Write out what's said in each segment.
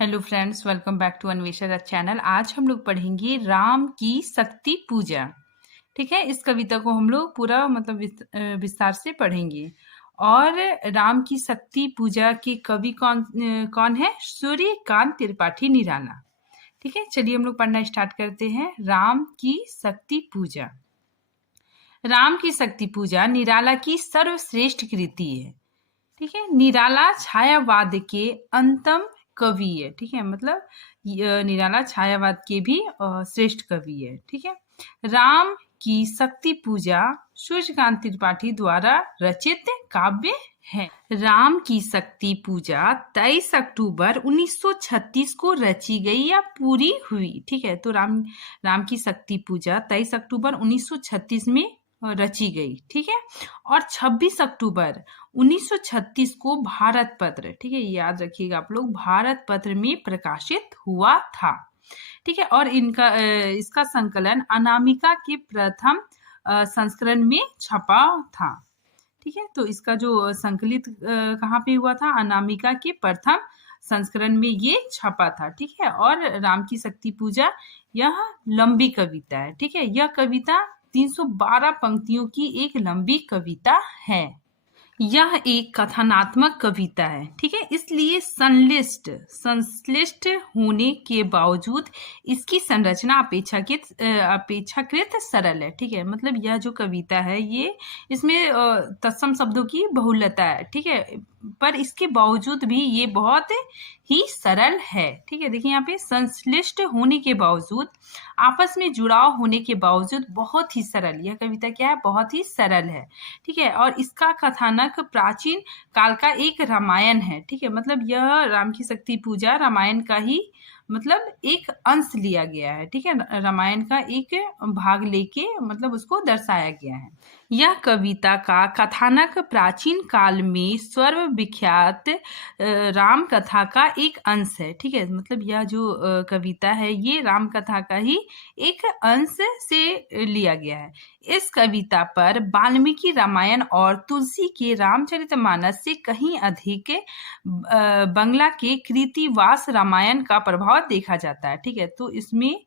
Hello friends, welcome back to Anvesha the channel. आज हम लोग पढ़ेंगे राम की शक्ति पूजा। ठीक है, इस कविता को हम लोग पूरा मतलब विस्तार से पढ़ेंगे। और राम की शक्ति पूजा के कवि कौन है? सूर्यकांत त्रिपाठी निराला। ठीक है, चलिए हम लोग पढ़ना स्टार्ट करते हैं। राम की शक्ति पूजा। राम की शक्ति पूजा निराला की सर्वश्रेष्ठ कृति है। ठीक है, निराला छायावाद के अंतम कवि है। ठीक है, मतलब निराला छायावाद के भी श्रेष्ठ कवि है। ठीक है, राम की शक्ति पूजा सूर्यकांत त्रिपाठी द्वारा रचित काव्य है। राम की शक्ति पूजा 23 अक्टूबर 1936 को रची गई या पूरी हुई। ठीक है, तो राम की शक्ति पूजा 23 अक्टूबर 1936 में रची गई। ठीक है, और 26 अक्टूबर 1936 को भारत पत्र, ठीक है, याद रखिएगा आप लोग, भारत पत्र में प्रकाशित हुआ था। ठीक है, और इसका संकलन अनामिका के प्रथम संस्करण में छपा था। ठीक है, तो इसका जो संकलित कहाँ पे हुआ था? अनामिका के प्रथम संस्करण में ये छपा था। ठीक है, और राम की शक्ति पूजा यह लंबी कविता है। ठीक है, यह कविता 312 पंक्तियों की एक लंबी कविता है। यह एक कथनात्मक कविता है। ठीक है, इसलिए संश्लिष्ट होने के बावजूद इसकी संरचना अपेक्षाकृत सरल है। ठीक है, मतलब यह जो कविता है ये इसमें तत्सम शब्दों की बहुलता है। ठीक है, पर इसके बावजूद भी ये बहुत ही सरल है। ठीक है, देखिए यहाँ पे संश्लिष्ट होने के बावजूद, आपस में जुड़ाव होने के बावजूद बहुत ही सरल। यह कविता क्या है? बहुत ही सरल है। ठीक है, और इसका कथानक प्राचीन काल का एक रामायण है। ठीक है, मतलब यह राम की शक्ति पूजा रामायण का ही मतलब एक अंश लिया गया है। ठीक है, रामायण का एक भाग लेके मतलब उसको दर्शाया गया है। यह कविता का कथानक प्राचीन काल में सर्वविख्यात राम कथा का एक अंश है। ठीक है, मतलब यह जो कविता है ये राम कथा का ही एक अंश से लिया गया है। इस कविता पर वाल्मीकि रामायण और तुलसी के रामचरितमानस से कहीं अधिक बंगला के कृतिवास रामायण का प्रभाव देखा जाता है। ठीक है, तो इसमें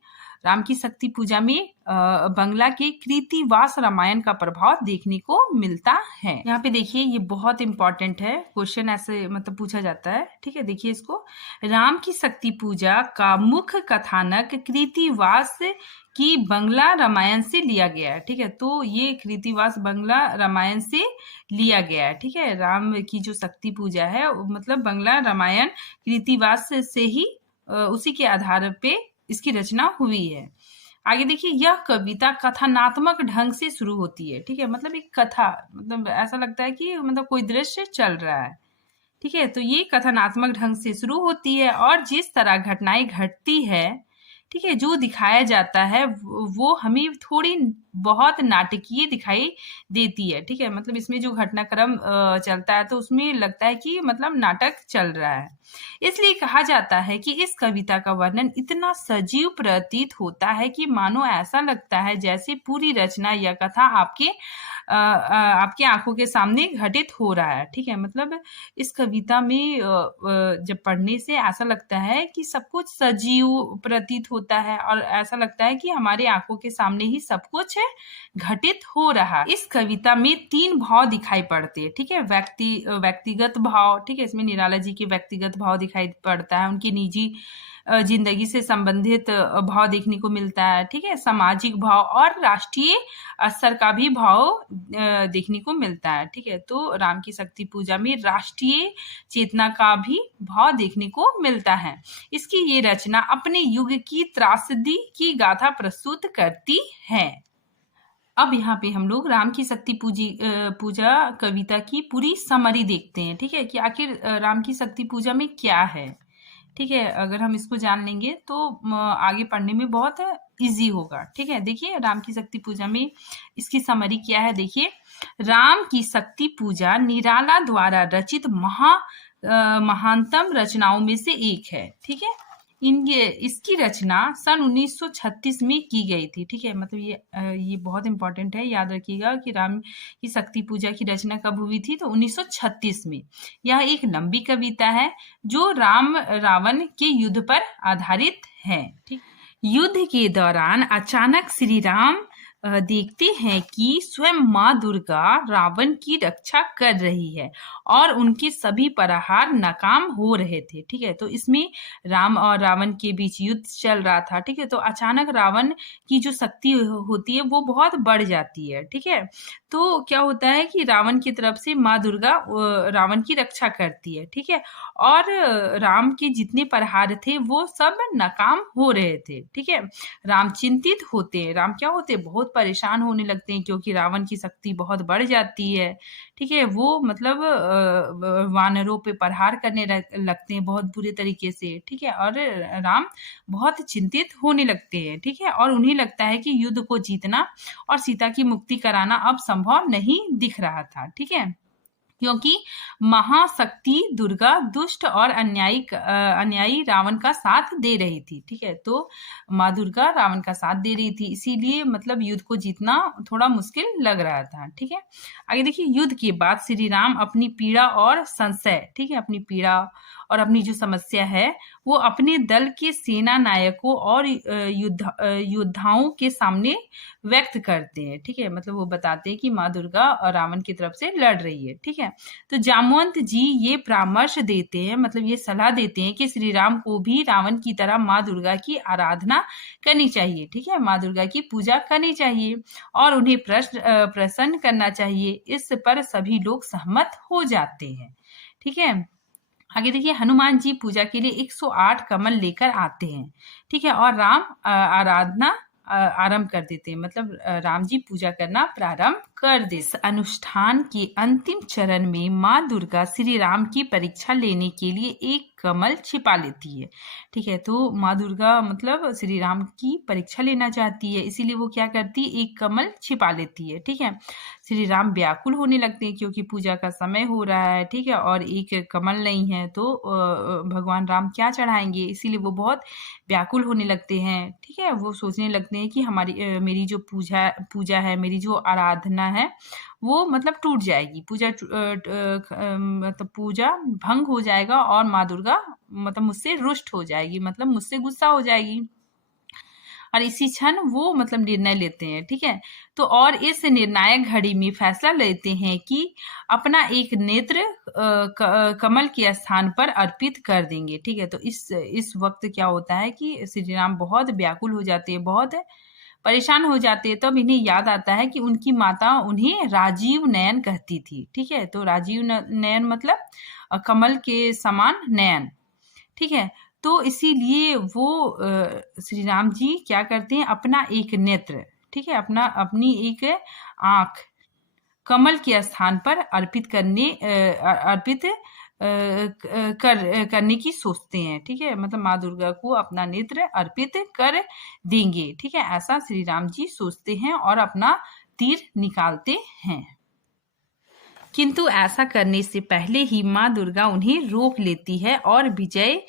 राम की शक्ति पूजा में बंगला के कृतिवास रामायण का प्रभाव देखने को मिलता है। यहाँ पे देखिए, ये बहुत इंपॉर्टेंट है, क्वेश्चन ऐसे मतलब पूछा जाता है। ठीक है, देखिए इसको, राम की शक्ति पूजा का मुख्य कथानक कृतिवास की बंगला रामायण से लिया गया है। ठीक है, तो ये कृतिवास बंगला रामायण से लिया गया है। ठीक है, राम की जो शक्ति पूजा है मतलब बंगला रामायण कृतिवास से ही उसी के आधार पे इसकी रचना हुई है। आगे देखिए, यह कविता कथनात्मक ढंग से शुरू होती है। ठीक है, मतलब एक कथा, मतलब ऐसा लगता है कि मतलब कोई दृश्य चल रहा है। ठीक है, तो ये कथनात्मक ढंग से शुरू होती है और जिस तरह घटनाएं घटती है, ठीक है, जो दिखाया जाता है वो हमें थोड़ी बहुत नाटकीय दिखाई देती है। ठीक है, मतलब इसमें जो घटनाक्रम चलता है तो उसमें लगता है कि मतलब नाटक चल रहा है। इसलिए कहा जाता है कि इस कविता का वर्णन इतना सजीव प्रतीत होता है कि मानो ऐसा लगता है जैसे पूरी रचना या कथा आपके आंखों के सामने घटित हो रहा है। ठीक है, मतलब इस कविता में जब पढ़ने से ऐसा लगता है कि सब कुछ सजीव प्रतीत होता है और ऐसा लगता है कि हमारे आंखों के सामने ही सब कुछ घटित हो रहा है। इस कविता में 3 भाव दिखाई पड़ते हैं। ठीक है, व्यक्तिगत भाव। ठीक है, इसमें निराला जी के व्यक्तिगत भाव दिखाई पड़ता है, उनकी निजी जिंदगी से संबंधित भाव देखने को मिलता है। ठीक है, सामाजिक भाव और राष्ट्रीय स्तर का भी भाव देखने को मिलता है। ठीक है, तो राम की शक्ति पूजा में राष्ट्रीय चेतना का भी भाव देखने को मिलता है। इसकी ये रचना अपने युग की त्रासदी की गाथा प्रस्तुत करती है। अब यहाँ पे हम लोग राम की शक्ति पूजा कविता की पूरी समरी देखते हैं। ठीक है, कि आखिर राम की शक्ति पूजा में क्या है। ठीक है, अगर हम इसको जान लेंगे तो आगे पढ़ने में बहुत इजी होगा। ठीक है, देखिए राम की शक्ति पूजा में इसकी समरी क्या है। देखिए, राम की शक्ति पूजा निराला द्वारा रचित महानतम रचनाओं में से एक है। ठीक है, इसकी रचना सन 1936 में की गई थी। ठीक है, मतलब ये बहुत इंपॉर्टेंट है, याद रखिएगा कि राम की शक्ति पूजा की रचना कब हुई थी, तो 1936 में। यह एक लंबी कविता है जो राम रावण के युद्ध पर आधारित है। ठीक, युद्ध के दौरान अचानक श्री राम देखते हैं कि स्वयं माँ दुर्गा रावण की रक्षा कर रही है और उनके सभी प्रहार नाकाम हो रहे थे। ठीक है, तो इसमें राम और रावण के बीच युद्ध चल रहा था। ठीक है, तो अचानक रावण की जो शक्ति होती है वो बहुत बढ़ जाती है। ठीक है, तो क्या होता है कि रावण की तरफ से माँ दुर्गा रावण की रक्षा करती है। ठीक है, और राम के जितने प्रहार थे वो सब नाकाम हो रहे थे। ठीक है, राम चिंतित होते हैं, राम क्या होते हैं, बहुत परेशान होने लगते हैं क्योंकि रावण की शक्ति बहुत बढ़ जाती है। ठीक है, वो मतलब वानरों पे प्रहार करने लगते हैं बहुत बुरे तरीके से। ठीक है, और राम बहुत चिंतित होने लगते हैं। ठीक है, और उन्हें लगता है कि युद्ध को जीतना और सीता की मुक्ति कराना अब संभव नहीं दिख रहा था। ठीक है, क्योंकि महाशक्ति दुर्गा दुष्ट और अन्यायी रावण का साथ दे रही थी। ठीक है, तो माँ दुर्गा रावण का साथ दे रही थी, इसीलिए मतलब युद्ध को जीतना थोड़ा मुश्किल लग रहा था। ठीक है, आगे देखिए, युद्ध के बाद श्री राम अपनी पीड़ा और संशय, ठीक है, अपनी पीड़ा और अपनी जो समस्या है वो अपने दल के सेना नायकों और योद्धाओं के सामने व्यक्त करते हैं। ठीक है, मतलब वो बताते हैं कि माँ दुर्गा और रावण की तरफ से लड़ रही है। ठीक है, तो जामवंत जी ये परामर्श देते हैं, मतलब ये सलाह देते हैं कि श्री राम को भी रावण की तरह माँ दुर्गा की आराधना करनी चाहिए। ठीक है, माँ दुर्गा की पूजा करनी चाहिए और उन्हें प्रसन्न करना चाहिए। इस पर सभी लोग सहमत हो जाते हैं। ठीक है, आगे देखिए, हनुमान जी पूजा के लिए 108 कमल लेकर आते हैं। ठीक है, और राम आराधना आरंभ कर देते हैं, मतलब राम जी पूजा करना प्रारंभ कर दे। इस अनुष्ठान के अंतिम चरण में माँ दुर्गा श्री राम की परीक्षा लेने के लिए एक कमल छिपा लेती है। ठीक है, तो माँ दुर्गा मतलब श्री राम की परीक्षा लेना चाहती है, इसीलिए वो क्या करती है, एक कमल छिपा लेती है। ठीक है, श्री राम व्याकुल होने लगते हैं क्योंकि पूजा का समय हो रहा है। ठीक है, और एक कमल नहीं है तो भगवान राम क्या चढ़ाएंगे, इसीलिए वो बहुत व्याकुल होने लगते हैं। ठीक है, वो सोचने लगते हैं कि हमारी मेरी जो पूजा है, मेरी जो आराधना है वो मतलब टूट जाएगी, मतलब पूजा भंग हो जाएगा और माँ दुर्गा मतलब मुझसे रुष्ट हो जाएगी, मतलब मुझसे गुस्सा हो जाएगी। और इसी क्षण वो मतलब निर्णय लेते हैं। ठीक है, तो और इस निर्णायक घड़ी में फैसला लेते हैं कि अपना एक नेत्र कमल के स्थान पर अर्पित कर देंगे। ठीक है, तो इस वक्त क्या होता है कि श्री राम बहुत व्याकुल हो जाते हैं, बहुत परेशान हो जाते हैं। तब इन्हें याद आता है कि उनकी माता उन्हें राजीव नयन कहती थी। ठीक है, तो राजीव नयन मतलब कमल के समान नयन। ठीक है, तो इसीलिए वो श्री राम जी क्या करते हैं, अपना एक नेत्र, ठीक है, अपनी एक आंख कमल के स्थान पर अर्पित करने की सोचते हैं। ठीक है, मतलब माँ दुर्गा को अपना नेत्र अर्पित कर देंगे। ठीक है, ऐसा श्री राम जी सोचते हैं और अपना तीर निकालते हैं, किंतु ऐसा करने से पहले ही माँ दुर्गा उन्हें रोक लेती है और विजय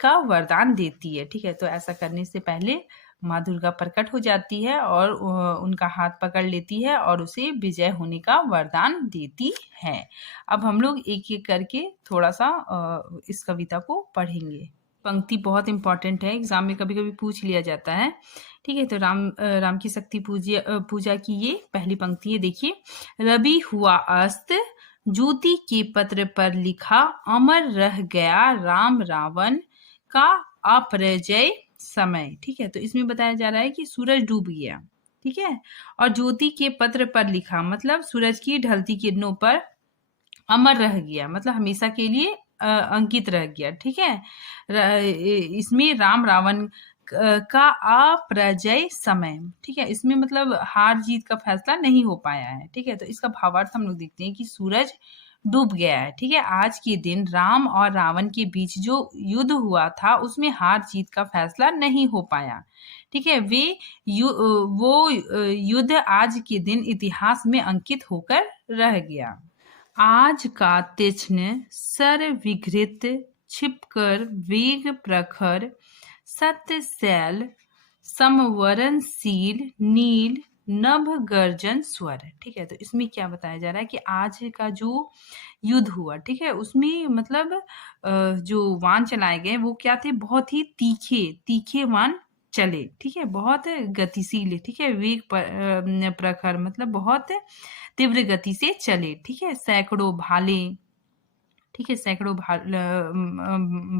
का वरदान देती है। ठीक है, तो ऐसा करने से पहले माँ दुर्गा प्रकट हो जाती है और उनका हाथ पकड़ लेती है और उसे विजय होने का वरदान देती है। अब हम लोग एक एक करके थोड़ा सा इस कविता को पढ़ेंगे। पंक्ति बहुत इंपॉर्टेंट है, एग्जाम में कभी कभी पूछ लिया जाता है। ठीक है, तो राम की शक्ति पूजा की ये पहली पंक्ति है। देखिए, रवि हुआ अस्त, ज्योति के पत्र पर लिखा, अमर रह गया राम रावण का अपराजय समय। ठीक है, तो इसमें बताया जा रहा है कि सूरज डूब गया। ठीक है, और ज्योति के पत्र पर लिखा मतलब सूरज की ढलती किरणों पर, अमर रह गया मतलब हमेशा के लिए अंकित रह गया। ठीक है, इसमें राम रावण का अपराजय समय। ठीक है, इसमें मतलब हार जीत का फैसला नहीं हो पाया है। ठीक है, तो इसका भावार्थ हम लोग देखते हैं कि सूरज डूब गया है। ठीक है, आज के दिन राम और रावण के बीच जो युद्ध हुआ था उसमें हार जीत का फैसला नहीं हो पाया। ठीक है, वो युद्ध आज के दिन इतिहास में अंकित होकर रह गया। आज का तीक्ष्ण सर विघृत छिपकर वेग प्रखर, सत्य शैल समवरणशील, नील नभ गर्जन स्वर। ठीक है, तो इसमें क्या बताया जा रहा है कि आज का जो युद्ध हुआ, ठीक है, उसमें मतलब जो वाण चलाए गए वो क्या थे, बहुत ही तीखे तीखे वाण चले। ठीक है, बहुत गतिशील, ठीक है, वेग प्रखर मतलब बहुत तीव्र गति से चले। ठीक है, सैकड़ों भाले, ठीक है, सैकड़ों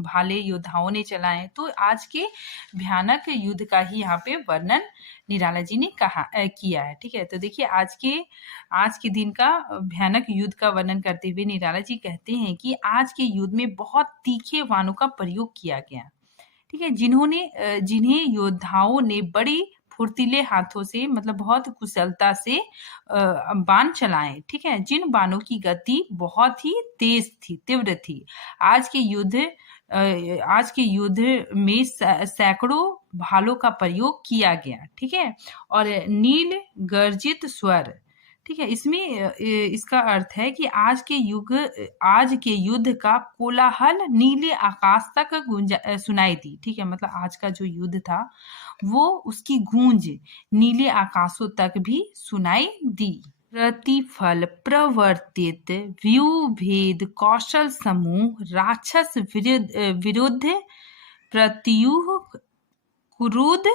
भाले योद्धाओं ने चलाए। तो आज के भयानक युद्ध का ही यहाँ पे वर्णन निराला जी ने किया है। ठीक है, तो देखिए आज के दिन का भयानक युद्ध का वर्णन करते हुए निराला जी कहते हैं कि आज के युद्ध में बहुत तीखे वाणों का प्रयोग किया गया। ठीक है, जिन्हें योद्धाओं ने बड़ी फुर्तीले हाथों से मतलब बहुत कुशलता से बाण चलाए। ठीक है, जिन बाणों की गति बहुत ही तेज थी, तीव्र थी। आज के युद्ध में सैकड़ों भालों का प्रयोग किया गया। ठीक है, और नील गर्जित स्वर, ठीक है, इसमें इसका अर्थ है कि आज के युद्ध का कोलाहल नीले आकाश तक सुनाई दी। ठीक है, मतलब आज का जो युद्ध था वो उसकी गूंज नीले आकाशों तक भी सुनाई दी। प्रतिफल प्रवर्तित व्यू भेद कौशल समूह राक्षस विरुद्ध प्रत्युह क्रुद्ध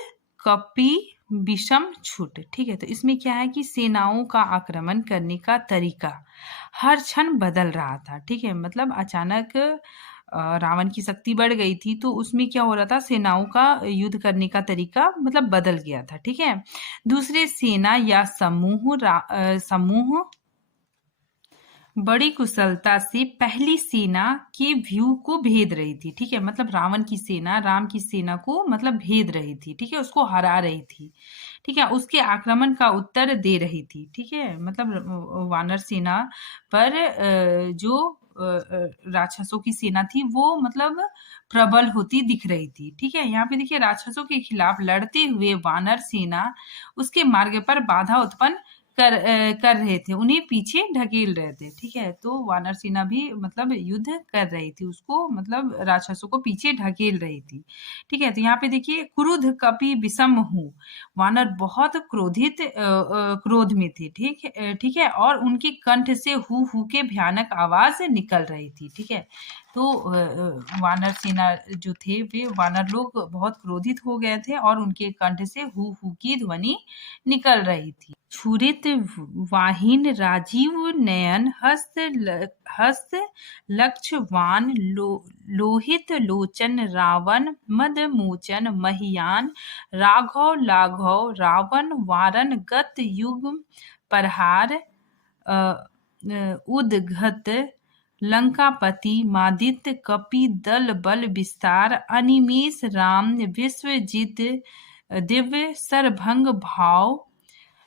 कपि विषम छुट। ठीक है, तो इसमें क्या है कि सेनाओं का आक्रमण करने का तरीका हर क्षण बदल रहा था। ठीक है, मतलब अचानक रावण की शक्ति बढ़ गई थी, तो उसमें क्या हो रहा था, सेनाओं का युद्ध करने का तरीका मतलब बदल गया था। ठीक है, दूसरे सेना या समूह बड़ी कुशलता से पहली सेना के व्यू को भेद रही थी। ठीक है, मतलब रावण की सेना राम की सेना को मतलब भेद रही थी। ठीक है, उसको हरा रही थी। ठीक है, उसके आक्रमण का उत्तर दे रही थी। ठीक है, मतलब वानर सेना पर जो राक्षसों की सेना थी वो मतलब प्रबल होती दिख रही थी। ठीक है, यहाँ पे देखिए राक्षसों के खिलाफ लड़ते हुए वानर सेना उसके मार्ग पर बाधा उत्पन्न कर रहे थे, उन्हें पीछे ढकेल रहे थे। ठीक है, तो वानर सेना भी मतलब युद्ध कर रही थी, उसको मतलब राक्षसों को पीछे ढकेल रही थी। ठीक है, तो यहाँ पे देखिए क्रुद्ध कपि विषम हूँ, वानर बहुत क्रोध में थे। ठीक है, और उनके कंठ से हु के भयानक आवाज निकल रही थी। ठीक है, तो वानर सेना जो थे वे वानर लोग बहुत क्रोधित हो गए थे और उनके कंठ से हु की ध्वनि निकल रही थी। छुरित वाहिन राजीव नयन हस्त लक्ष्यवान लोहित लोचन रावण मद मोचन महियान राघव लाघव रावण वारन गत युग प्रहार उद्घत लंकापति मादित्य कपि दल बल विस्तार अनिमेष राम विश्वजित दिव्य सरभंग भाव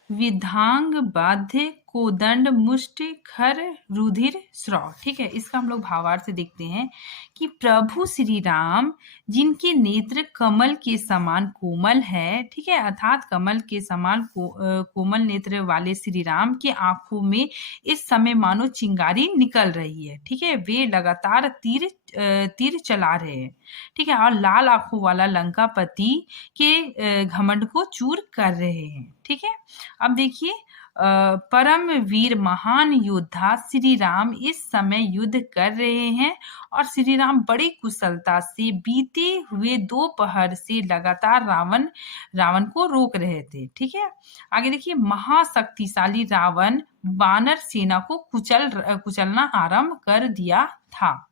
विधांग बाध्य कोदंड मुष्टि खर रुधिर स्रव। ठीक है, इसका हम लोग भावार्थ देखते हैं कि प्रभु श्री राम जिनके नेत्र कमल के समान कोमल है, ठीक है, अर्थात कमल के समान कोमल नेत्र वाले श्री राम के आंखों में इस समय मानो चिंगारी निकल रही है। ठीक है, वे लगातार तीर चला रहे हैं। ठीक है, और लाल आंखों वाला लंकापति के घमंड को चूर कर रहे हैं। ठीक है, अब देखिए परम वीर महान योद्धा श्री राम इस समय युद्ध कर रहे हैं और श्री राम बड़ी कुशलता से बीते हुए दोपहर से लगातार रावण को रोक रहे थे। ठीक है, आगे देखिए महाशक्तिशाली रावण वानर सेना को कुचलना आरंभ कर दिया था।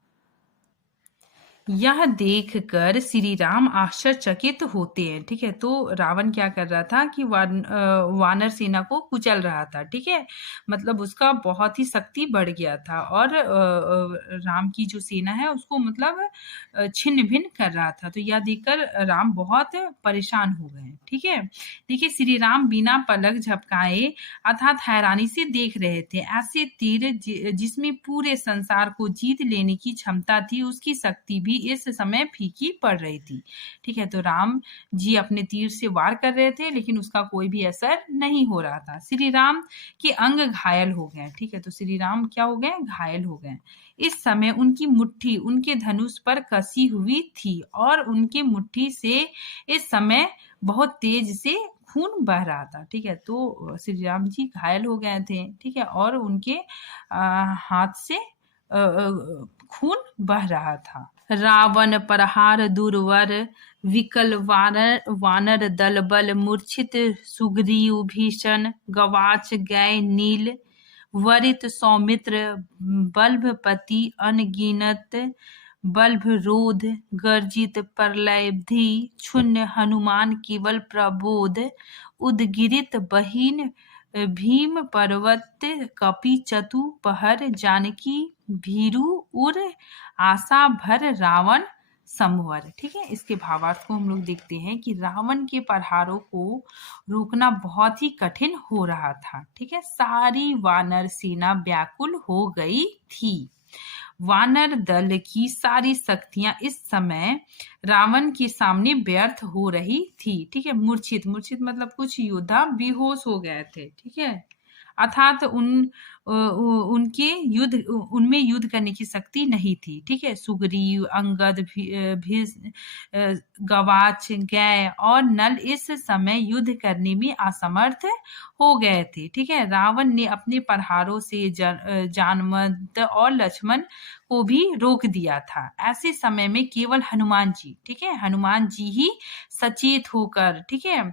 यह देखकर श्री राम आश्चर्यचकित होते हैं। ठीक है, तो रावण क्या कर रहा था कि वानर सेना को कुचल रहा था। ठीक है, मतलब उसका बहुत ही शक्ति बढ़ गया था और राम की जो सेना है उसको मतलब छिन्न भिन्न कर रहा था। तो यह देखकर राम बहुत परेशान हो गए। ठीक है, देखिए श्री राम बिना पलक झपकाए अर्थात हैरानी से देख रहे थे। ऐसे तीर जिसमें पूरे संसार को जीत लेने की क्षमता थी, उसकी शक्ति भी इस समय फीकी पड़ रही थी। ठीक है, तो राम जी अपने तीर से वार कर रहे थे, लेकिन उसका कोई भी असर नहीं हो रहा था। श्री राम के अंग घायल हो गए। ठीक है, तो श्री राम क्या हो गए? घायल हो गए। इस समय उनकी मुट्ठी उनके धनुष पर कसी हुई थी और उनकी मुट्ठी से इस समय बहुत तेज से खून बह रहा था। ठीक है, तो श्री राम जी घायल हो गए थे। ठीक है, और उनके हाथ से खून बह रहा था। रावण प्रहार दुर्वर विकल वानर दल बल मूर्छित सुग्रीव भीषण गवाच गए नील वरित सौमित्र बल्भपति अनगिनत बल्भ रोध गर्जित प्रलयब्धि क्षुण्ण हनुमान केवल प्रबोध उदगिरित बहिन भीम पर्वत कपि चतु पहर जानकी भीरु उर आशा भर रावण संवर। ठीक है, इसके भावार्थ को हम लोग देखते हैं कि रावण के प्रहारों को रोकना बहुत ही कठिन हो रहा था। ठीक है, सारी वानर सेना व्याकुल हो गई थी। वानर दल की सारी शक्तियां इस समय रावण के सामने व्यर्थ हो रही थी। ठीक है, मूर्छित मतलब कुछ योद्धा बेहोश हो गए थे। ठीक है, अर्थात उनमें युद्ध करने की शक्ति नहीं थी। ठीक है, सुग्रीव अंगद गवाच गए और नल इस समय युद्ध करने में असमर्थ हो गए थे। ठीक है, रावण ने अपने प्रहारों से जानमद और लक्ष्मण को भी रोक दिया था। ऐसे समय में केवल हनुमान जी, ठीक है, हनुमान जी ही सचेत होकर, ठीक है,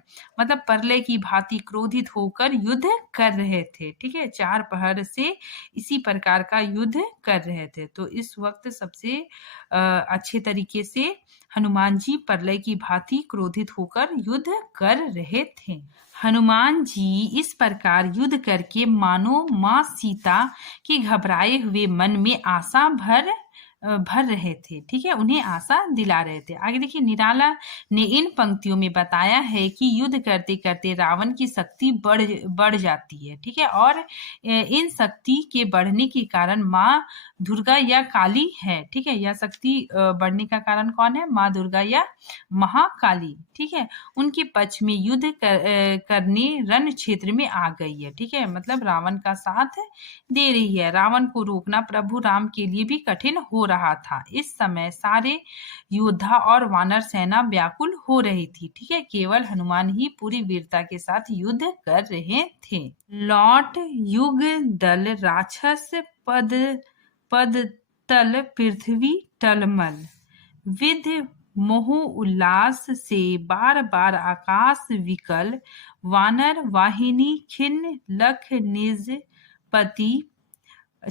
मतलब प्रलय की भांति क्रोधित होकर युद्ध कर रहे थे। ठीक है, चार पहर से इसी प्रकार का युद्ध कर रहे थे। तो इस वक्त सबसे अच्छे तरीके से हनुमान जी प्रलय की भांति क्रोधित होकर युद्ध कर रहे थे। हनुमान जी इस प्रकार युद्ध करके मानो माँ सीता के घबराए हुए मन में आशा भर रहे थे। ठीक है, उन्हें आशा दिला रहे थे। आगे देखिए, निराला ने इन पंक्तियों में बताया है कि युद्ध करते करते रावण की शक्ति बढ़ जाती है। ठीक है, और इन शक्ति के बढ़ने के कारण माँ दुर्गा या काली है। ठीक है, यह शक्ति बढ़ने का कारण कौन है? माँ दुर्गा या महाकाली। ठीक है, उनके पक्ष में युद्ध करने रण क्षेत्र में आ गई है। ठीक है, मतलब रावण का साथ दे रही है। रावण को रोकना प्रभु राम के लिए भी कठिन हो रहा था। इस समय सारे योद्धा और वानर सेना व्याकुल हो रही थी। ठीक है, केवल हनुमान ही पूरी वीरता के साथ युद्ध कर रहे थे। लौट युग दल राक्षस पद तल पृथ्वी टलमल विध मोह उल्लास से बार बार आकाश विकल वानर वाहिनी खिन्न लख निज पति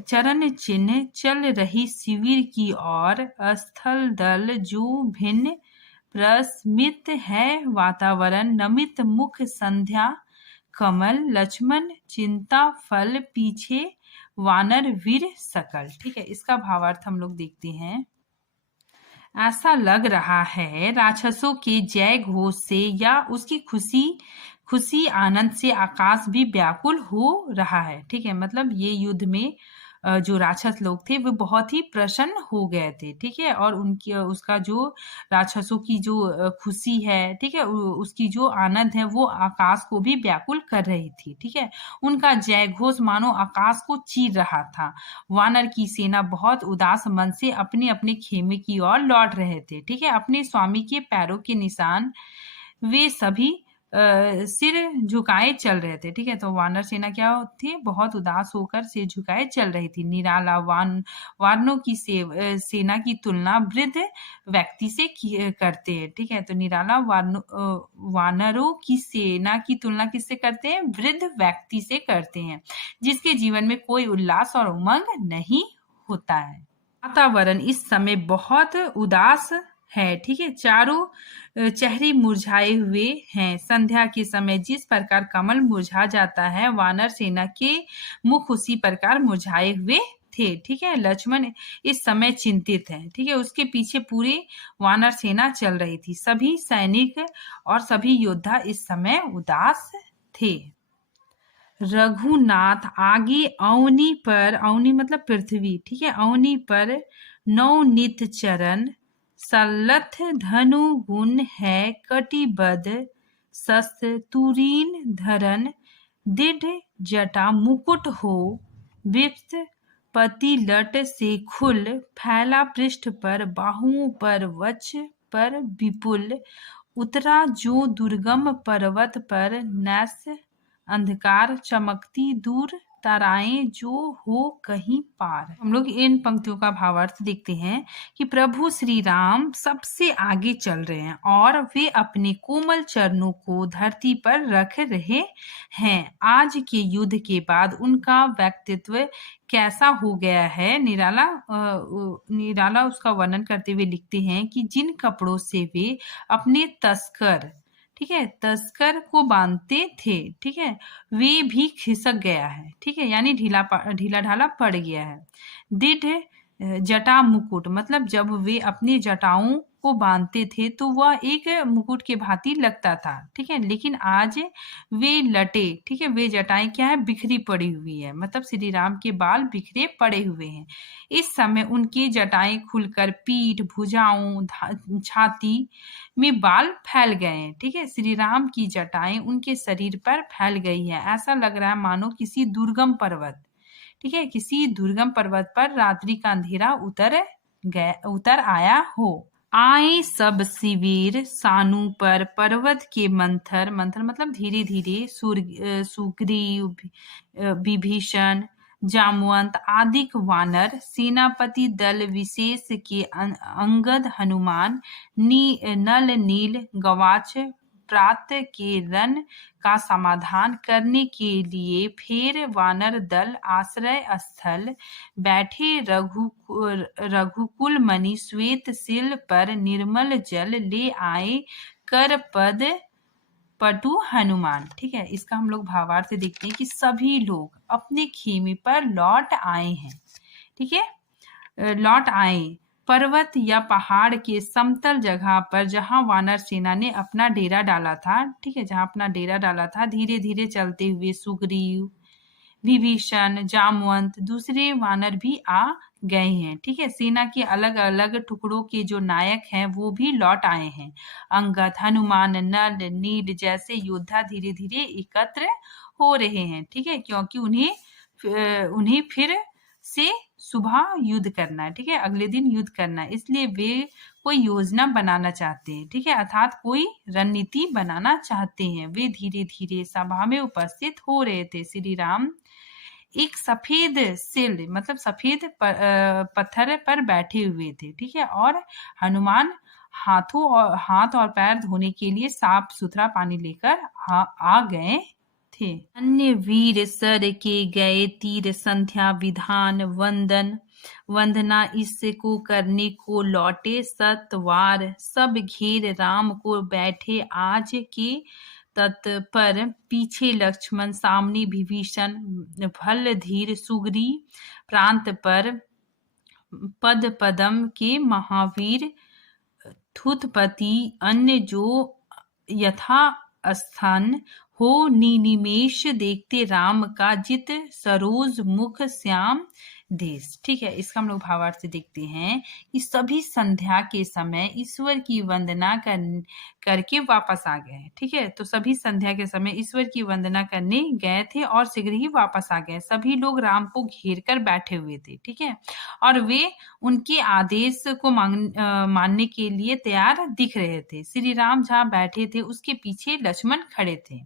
चरण चिन्ह चल रही शिविर की ओर स्थल दल जो भिन्न प्रस्मित है वातावरण नमित मुख संध्या कमल लक्ष्मण चिंता फल पीछे वानर वीर सकल। ठीक है, इसका भावार्थ हम लोग देखते हैं। ऐसा लग रहा है राक्षसों के जय घोष से या उसकी खुशी आनंद से आकाश भी व्याकुल हो रहा है। ठीक है, मतलब ये युद्ध में जो राक्षस लोग थे वो बहुत ही प्रसन्न हो गए थे। ठीक है, और उनकी उसका जो राक्षसों की जो खुशी है, ठीक है, उसकी जो आनंद है वो आकाश को भी व्याकुल कर रही थी। ठीक है, उनका जय घोष मानो आकाश को चीर रहा था। वानर की सेना बहुत उदास मन से अपने अपने खेमे की ओर लौट रहे थे। ठीक है, अपने स्वामी के पैरों के निशान वे सभी सिर झुकाए चल रहे थे। ठीक है, तो वानर सेना क्या थी? बहुत उदास होकर सिर झुकाए चल रही थी। निराला वानरों की सेना की तुलना वृद्ध व्यक्ति से करते हैं। ठीक है, तो निराला वानरों की सेना की तुलना किससे करते हैं? वृद्ध व्यक्ति से करते हैं, जिसके जीवन में कोई उल्लास और उमंग नहीं होता है। वातावरण इस समय बहुत उदास है। ठीक है, चारों चेहरे मुरझाए हुए हैं। संध्या के समय जिस प्रकार कमल मुरझा जाता है, वानर सेना के मुख उसी प्रकार मुरझाए हुए थे। ठीक है, लक्ष्मण इस समय चिंतित है। ठीक है, उसके पीछे पूरी वानर सेना चल रही थी। सभी सैनिक और सभी योद्धा इस समय उदास थे। रघुनाथ आगे अवनी पर, अवनी मतलब पृथ्वी, ठीक है, अवनी पर नवनीत चरण सलथ धनु गुण है कटिबद्ध, शस्त्र तुरीन धरन, दृढ़ जटा मुकुट हो, विप्त पति लट से खुल, फैला पृष्ठ पर बाहुओं पर वक्ष पर विपुल, उतरा जो दुर्गम पर्वत पर, नैस अंधकार चमकती दूर, ताराएं जो हो कहीं पार। हम लोग इन पंक्तियों का भावार्थ देखते हैं कि प्रभु श्री राम सबसे आगे चल रहे हैं और वे अपने कोमल चरणों को धरती पर रख रहे हैं। आज के युद्ध के बाद उनका व्यक्तित्व कैसा हो गया है, निराला उसका वर्णन करते हुए लिखते हैं कि जिन कपड़ों से वे अपने तस्कर, ठीक है, तस्कर को बांधते थे, ठीक है, वे भी खिसक गया है, ठीक है, यानी ढीला ढाला पड़ गया है। दृढ़ जटा मुकुट, मतलब जब वे अपनी जटाओं को बांधते थे तो वह एक मुकुट के भांति लगता था, ठीक है, लेकिन आज वे लटे, ठीक है, वे जटाएं क्या है, बिखरी पड़ी हुई है, मतलब श्री राम के बाल बिखरे पड़े हुए हैं। इस समय उनकी जटाएं खुलकर पीठ, भुजाओं, छाती में बाल फैल गए हैं, ठीक है, श्री राम की जटाएं उनके शरीर पर फैल गई है। ऐसा लग रहा है मानो किसी दुर्गम पर्वत, ठीक है, किसी दुर्गम पर्वत पर रात्रि का अंधेरा उतर आया हो। आए सब शिविर सानु पर पर्वत के मंथर, मंथर मतलब धीरे धीरे, सुग्रीव, विभीषण, जामवंत आदिक वानर, सेनापति दल विशेष के अंगद, हनुमान, नल नील गवाच, प्रात के रण का समाधान करने के लिए फिर वानर दल आश्रय स्थल बैठे। रघुकुल मणि श्वेत शिल पर निर्मल जल ले आए, कर पद पटु हनुमान, ठीक है। इसका हम लोग भावार्थ देखते हैं कि सभी लोग अपने खेमे पर लौट आए हैं, ठीक है, लौट आए पर्वत या पहाड़ के समतल जगह पर जहां वानर सेना ने अपना डेरा डाला था, ठीक है, जहां अपना डेरा डाला था। धीरे धीरे चलते हुए सुग्रीव, विभीषण, जामवंत, दूसरे वानर भी आ गए हैं, ठीक है। सेना के अलग अलग टुकड़ों के जो नायक हैं वो भी लौट आए हैं। अंगद, हनुमान, नल, नील जैसे योद्धा धीरे धीरे एकत्र हो रहे हैं, ठीक है, क्योंकि उन्हें फिर से सुबह युद्ध करना है, ठीक है, अगले दिन युद्ध करना है, इसलिए वे कोई योजना बनाना चाहते हैं, ठीक है, अर्थात कोई रणनीति बनाना चाहते हैं। वे धीरे धीरे सभा में उपस्थित हो रहे थे। श्री राम एक सफेद सिल मतलब सफेद पत्थर पर बैठे हुए थे, ठीक है, और हनुमान हाथ और पैर धोने के लिए साफ सुथरा पानी लेकर आ गए थे। अन्य वीर सर के गए तीर संध्या विधान वंदना इसको करने को लौटे सतवार, सब घेर राम को बैठे आज के तत्पर, पीछे लक्ष्मण, सामने विभीषण, भल धीर सुग्रीव, प्रांत पर पद पदम के महावीर, थुतपति अन्य जो यथा स्थान हो, निमेष देखते राम का जित सरोज मुख श्याम देश, ठीक है। इसका हम लोग भावार्थ देखते हैं कि सभी संध्या के समय ईश्वर की वंदना करके वापस आ गए, ठीक है। तो सभी संध्या के समय ईश्वर की वंदना करने गए थे और शीघ्र ही वापस आ गए। सभी लोग राम को घेर कर बैठे हुए थे, ठीक है, और वे उनके आदेश को मानने के लिए तैयार दिख रहे थे। श्री राम जहाँ बैठे थे उसके पीछे लक्ष्मण खड़े थे,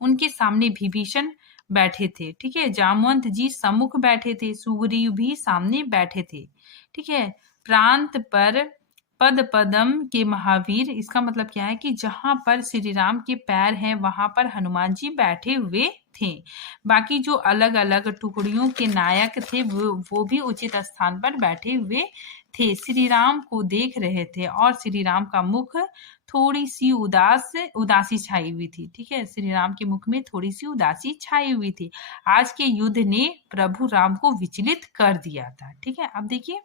उनके सामने विभीषण बैठे थे, ठीक है, जामवंत जी सम्मुख बैठे थे, सुग्रीव भी सामने बैठे थे, ठीक है। प्रांत पर पद पदम के महावीर, इसका मतलब क्या है कि जहां पर श्री राम के पैर हैं वहां पर हनुमान जी बैठे हुए थे। बाकी जो अलग अलग टुकड़ियों के नायक थे वो भी उचित स्थान पर बैठे हुए थे, श्री राम को देख रहे थे और श्री राम का मुख थोड़ी सी उदासी छाई हुई थी, ठीक है, श्री राम के मुख में थोड़ी सी उदासी छाई हुई थी। आज के युद्ध ने प्रभु राम को विचलित कर दिया था, ठीक है। अब देखिए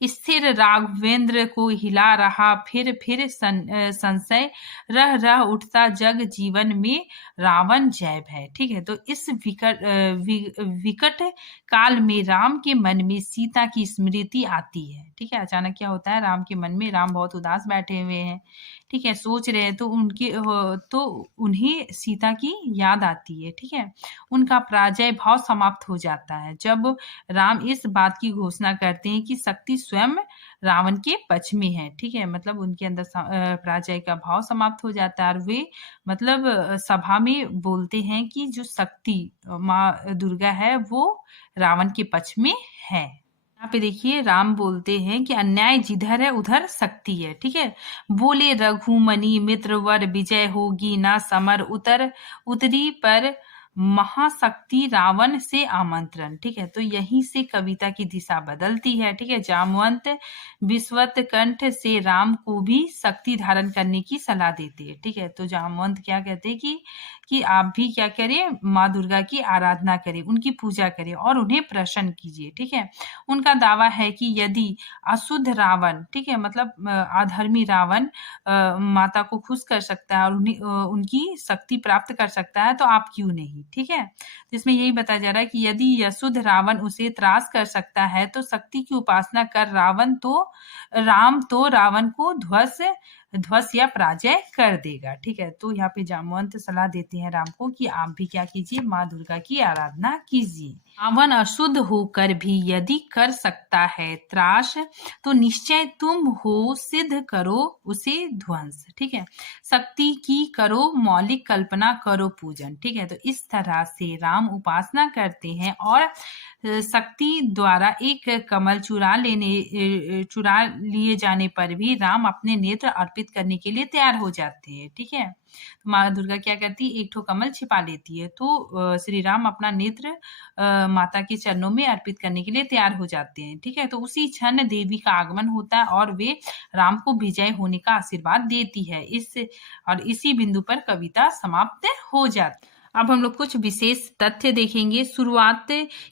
स्थिर राघवेंद्र को हिला रहा फिर संशय रह रह उठता जग जीवन में रावण जय भय। ठीक है, तो इस विकट काल में राम के मन में सीता की स्मृति आती है। ठीक है, अचानक क्या होता है, राम के मन में, राम बहुत उदास बैठे हुए हैं, ठीक है, सोच रहे हैं, तो उन्हें सीता की याद आती है। ठीक है, उनका पराजय भाव समाप्त हो जाता है जब राम इस बात की घोषणा करते हैं कि शक्ति स्वयं रावण के पक्ष में है। ठीक है, मतलब उनके अंदर पराजय का भाव समाप्त हो जाता है और वे मतलब सभा में बोलते हैं कि जो शक्ति माँ दुर्गा है वो रावण के पक्ष में है। यहाँ पे देखिए राम बोलते हैं कि अन्याय जिधर है उधर शक्ति है। ठीक है, बोले रघुमनि मित्रवर विजय होगी ना समर उतरी पर महाशक्ति रावण से आमंत्रण। ठीक है, तो यहीं से कविता की दिशा बदलती है। ठीक है, जामवंत विश्वत कंठ से राम को भी शक्ति धारण करने की सलाह देते हैं। ठीक है, तो जामवंत क्या कहते हैं कि आप भी क्या करें, माँ दुर्गा की आराधना करें, उनकी पूजा करें और उन्हें प्रसन्न कीजिए। ठीक है, उनका दावा है कि यदि अशुद्ध रावण, ठीक है, मतलब अधर्मी रावण माता को खुश कर सकता है और उनकी शक्ति प्राप्त कर सकता है तो आप क्यों नहीं। ठीक है, तो इसमें यही बताया जा रहा है कि यदि अशुद्ध रावण उसे त्रास कर सकता है तो शक्ति की उपासना कर राम तो रावण को ध्वस्त या पराजय कर देगा। ठीक है, तो यहाँ पे जामवंत सलाह देते हैं राम को कि आप भी क्या कीजिए, माँ दुर्गा की आराधना कीजिए। रावण अशुद्ध होकर भी यदि कर सकता है त्रास तो निश्चय तुम हो सिद्ध करो उसे ध्वंस। ठीक है, शक्ति की करो मौलिक कल्पना करो पूजन। ठीक है, तो इस तरह से राम उपासना करते हैं और शक्ति द्वारा एक कमल चुरा लिए जाने पर भी राम अपने नेत्र अर्पित करने के लिए तैयार हो जाते हैं। ठीक है, तो माँ दुर्गा क्या करती है, एक ठो कमल छिपा लेती है, तो श्री राम अपना नेत्र माता के चरणों में अर्पित करने के लिए तैयार हो जाते हैं। ठीक है, तो उसी क्षण देवी का आगमन होता है और वे राम को विजय होने का आशीर्वाद देती है। इसी बिंदु पर कविता समाप्त हो जाती है। अब हम लोग कुछ विशेष तथ्य देखेंगे। शुरुआत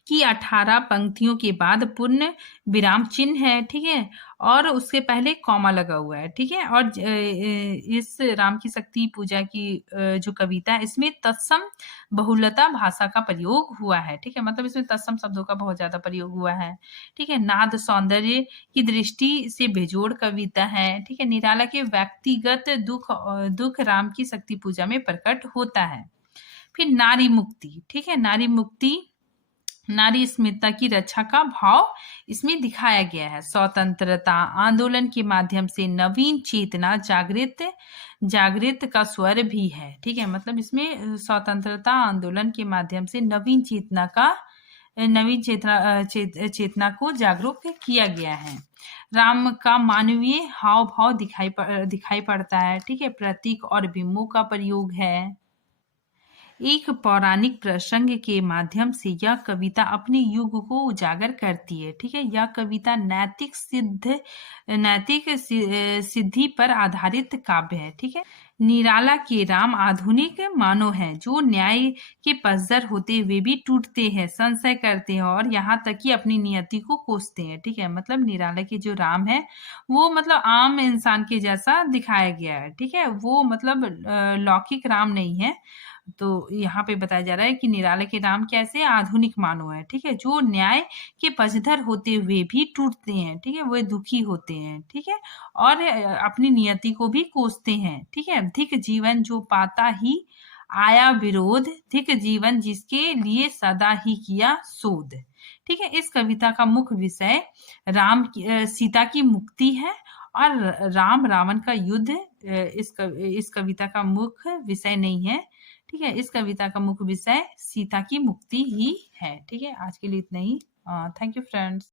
की 18 पंक्तियों के बाद पूर्ण विराम चिन्ह है। ठीक है, और उसके पहले कॉमा लगा हुआ है। ठीक है, और इस राम की शक्ति पूजा की जो कविता है इसमें तत्सम बहुलता भाषा का प्रयोग हुआ है। ठीक है, मतलब इसमें तत्सम शब्दों का बहुत ज्यादा प्रयोग हुआ है। ठीक है, नाद सौंदर्य की दृष्टि से बेजोड़ कविता है। ठीक है, निराला के व्यक्तिगत दुख राम की शक्ति पूजा में प्रकट होता है। फिर नारी मुक्ति। ठीक है, नारी स्मिता की रक्षा का भाव इसमें दिखाया गया है। स्वतंत्रता आंदोलन के माध्यम से नवीन चेतना जागृत का स्वर भी है। ठीक है, मतलब इसमें स्वतंत्रता आंदोलन के माध्यम से नवीन चेतना को जागरूक किया गया है। राम का मानवीय हाव भाव दिखाई पड़ता है। ठीक है, प्रतीक और बिंबों का प्रयोग है। एक पौराणिक प्रसंग के माध्यम से यह कविता अपने युग को उजागर करती है। ठीक है, यह कविता नैतिक सिद्धि पर आधारित काव्य है। ठीक है, निराला के राम आधुनिक मानव हैं जो न्याय के पसदर होते हुए भी टूटते हैं, संशय करते हैं और यहाँ तक कि अपनी नियति को कोसते हैं। ठीक है, मतलब निराला के जो राम है वो मतलब आम इंसान के जैसा दिखाया गया है। ठीक है, वो मतलब लौकिक राम नहीं है। तो यहाँ पे बताया जा रहा है कि निराला के राम कैसे आधुनिक मानव है। ठीक है, जो न्याय के पक्षधर होते हुए भी टूटते हैं। ठीक है, वे दुखी होते हैं। ठीक है, और अपनी नियति को भी कोसते हैं। ठीक है, धिक जीवन जो पाता ही आया विरोध, धिक जीवन जिसके लिए सदा ही किया शोध। ठीक है, इस कविता का मुख्य विषय सीता की मुक्ति है और राम रावण का युद्ध इस कविता का मुख्य विषय नहीं है। ठीक है, इस कविता का मुख्य विषय सीता की मुक्ति ही है। ठीक है, आज के लिए इतना ही। Thank you friends.